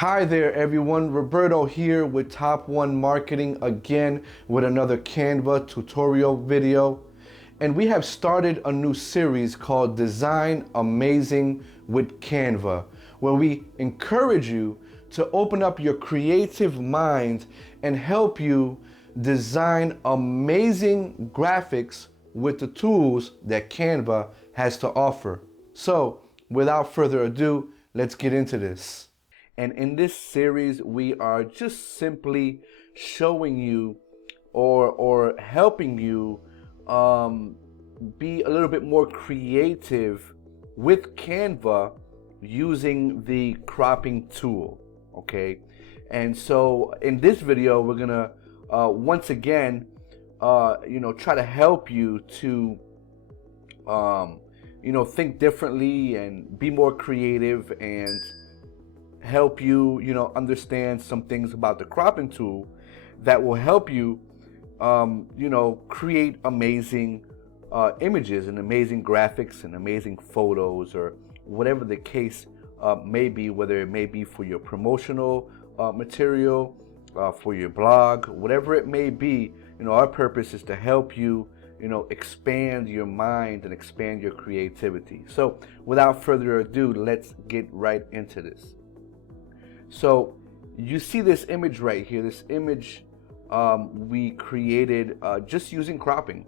Hi there everyone, Roberto here with Top One Marketing again with another Canva tutorial video. And we have started a new series called Design Amazing with Canva, where we encourage you to open up your creative mind and help you design amazing graphics with the tools that Canva has to offer. So without further ado, let's get into this. And in this series, we are just simply showing you or helping you be a little bit more creative with Canva using the cropping tool, okay? And so in this video, we're gonna once again, try to help you to, think differently and be more creative and help you, understand some things about the cropping tool that will help you, create amazing images and amazing graphics and amazing photos, or whatever the case may be, whether it may be for your promotional material, for your blog, whatever it may be. Our purpose is to help you, expand your mind and expand your creativity. So without further ado, let's get right into this. So you see this image right here. This image we created just using cropping,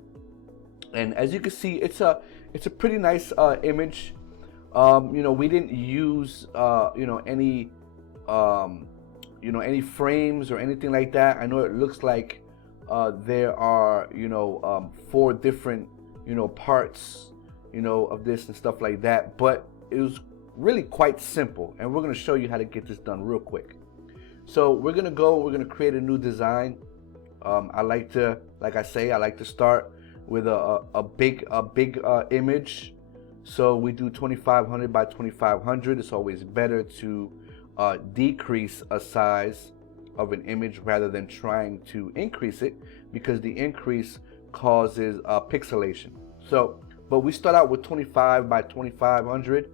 and as you can see, it's a pretty nice image. We didn't use any any frames or anything like that. I know it looks like there are 4 different parts of this and stuff like that, but it was really quite simple, and we're going to show you how to get this done real quick. So we're going to create a new design. I like to start with a big image. So we do 2500 by 2500. It's always better to decrease a size of an image rather than trying to increase it, because the increase causes pixelation. So, but we start out with 25 by 2500.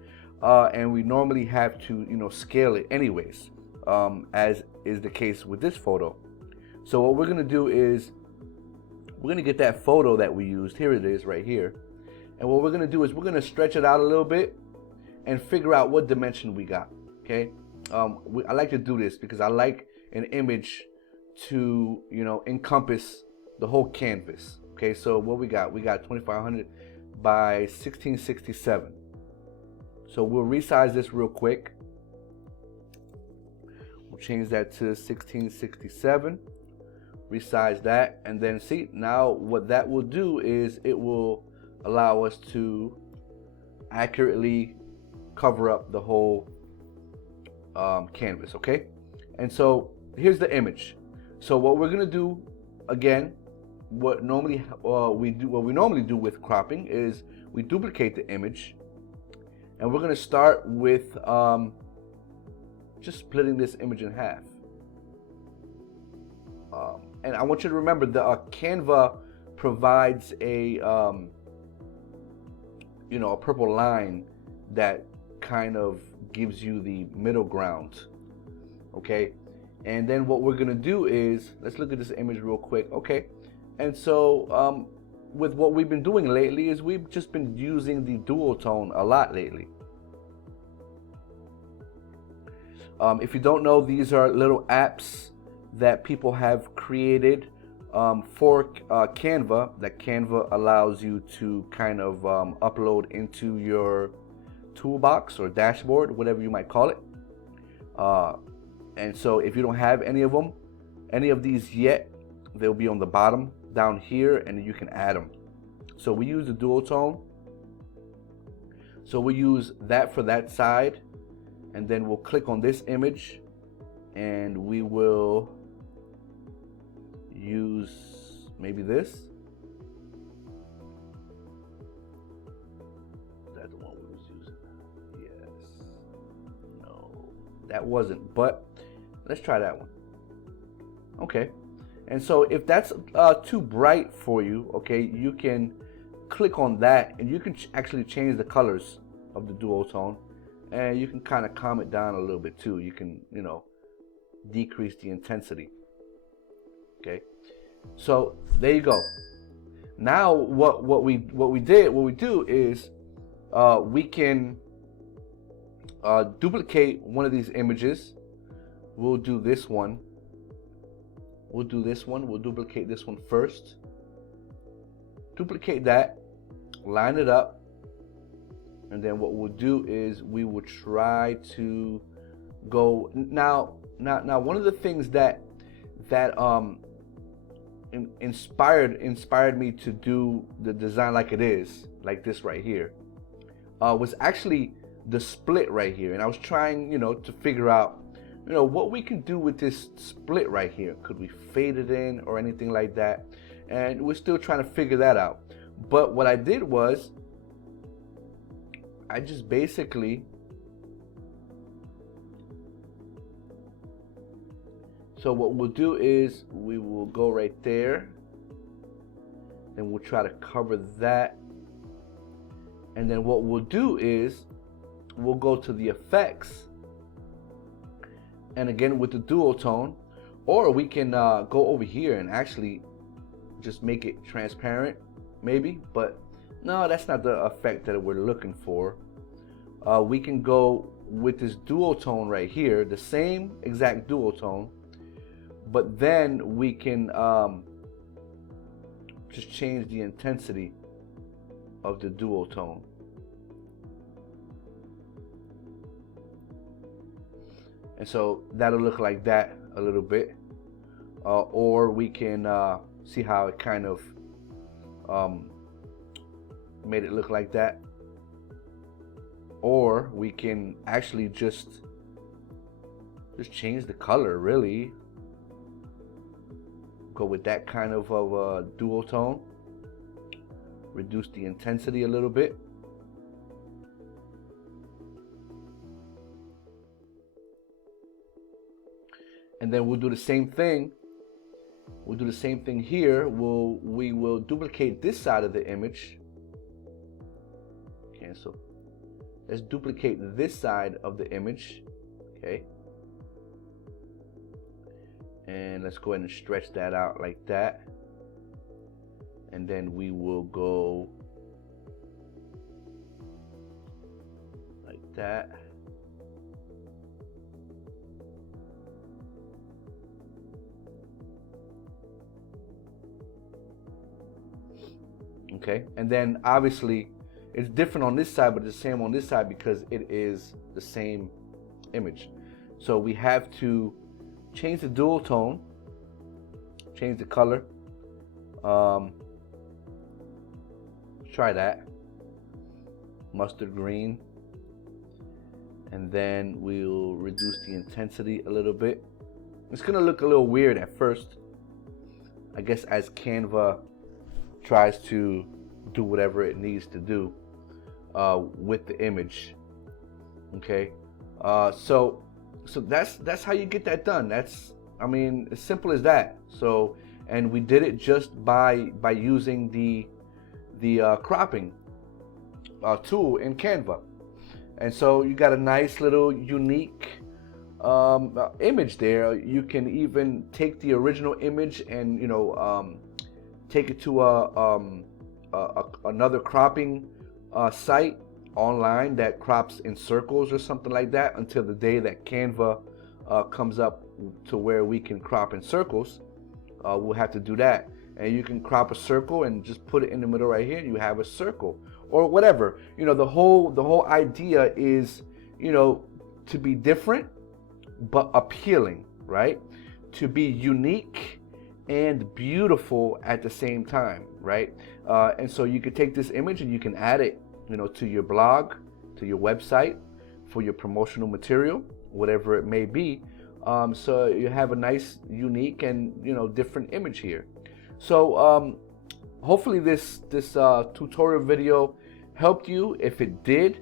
And we normally have to, scale it anyways, as is the case with this photo. So what we're going to do is we're going to get that photo that we used. Here it is right here. And what we're going to do is we're going to stretch it out a little bit and figure out what dimension we got. Okay. I like to do this because I like an image to, encompass the whole canvas. Okay. So what we got 2500 by 1667. So we'll resize this real quick. We'll change that to 1667, resize that, and then see, now what that will do is it will allow us to accurately cover up the whole canvas, okay? And so here's the image. So what we're gonna do, again, what we normally do with cropping is we duplicate the image. And we're going to start with just splitting this image in half. And I want you to remember that Canva provides a purple line that kind of gives you the middle ground. Okay. And then what we're going to do is, let's look at this image real quick. Okay. And so with what we've been doing lately is we've just been using the dual tone a lot lately. If you don't know, these are little apps that people have created for Canva, that Canva allows you to kind of upload into your toolbox or dashboard, whatever you might call it. And so if you don't have any of these yet, they'll be on the bottom down here, and you can add them. So we use the dual tone. So we use that for that side, and then we'll click on this image, and we will use maybe this. Is that the one we was using? Yes. No, that wasn't, but let's try that one. Okay. And so if that's too bright for you, okay, you can click on that, and you can actually change the colors of the dual tone. and you can kind of calm it down a little bit too. You can, you know, decrease the intensity. Okay, so there you go. Now what we do is we can duplicate one of these images. We'll do this one. We'll do this one. We'll duplicate this one first. Duplicate that, line it up, and then what we'll do is we will try to go now. One of the things that inspired me to do the design like it is, like this right here, was actually the split right here. And I was trying, you know, to figure out, you know, what we can do with this split right here. Could we fade it in or anything like that? And we're still trying to figure that out. But what I did was I just basically, so what we'll do is we will go right there, and we'll try to cover that. And then what we'll do is we'll go to the effects, and again with the duotone, or we can go over here and actually just make it transparent maybe, but no, that's not the effect that we're looking for. We can go with this duotone right here, the same exact duotone, but then we can just change the intensity of the duotone. And so that'll look like that a little bit. Or we can see how it kind of made it look like that. Or we can actually just change the color, really. Go with that kind of a duotone. Reduce the intensity a little bit. And then we'll do the same thing. We'll do the same thing here. We will duplicate this side of the image. Okay, so let's duplicate this side of the image. Okay. And let's go ahead and stretch that out like that. And then we will go like that. Okay, and then obviously it's different on this side, but it's the same on this side because it is the same image. So we have to change the dual tone, change the color. Try that, mustard green, and then we'll reduce the intensity a little bit. It's gonna look a little weird at first, I guess, as Canva tries to do whatever it needs to do with the image. Okay, so that's how you get that done. That's, I mean, as simple as that. So, and we did it just by using the cropping tool in Canva. And so you got a nice little unique image there. You can even take the original image and, you know, take it to another cropping site online that crops in circles or something like that, until the day that Canva comes up to where we can crop in circles. We'll have to do that. And you can crop a circle and just put it in the middle right here. You have a circle or whatever. You know, the whole idea is, you know, to be different but appealing, right? To be unique and beautiful at the same time, right? And so you could take this image and you can add it, you know, to your blog, to your website, for your promotional material, whatever it may be. So you have a nice, unique, and, you know, different image here. So hopefully this tutorial video helped you. If it did,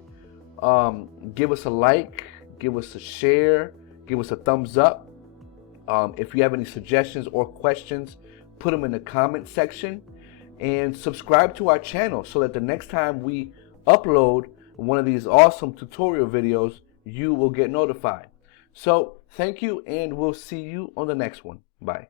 give us a like, give us a share, give us a thumbs up. If you have any suggestions or questions, put them in the comment section, and subscribe to our channel so that the next time we upload one of these awesome tutorial videos, you will get notified. So thank you, and we'll see you on the next one. Bye.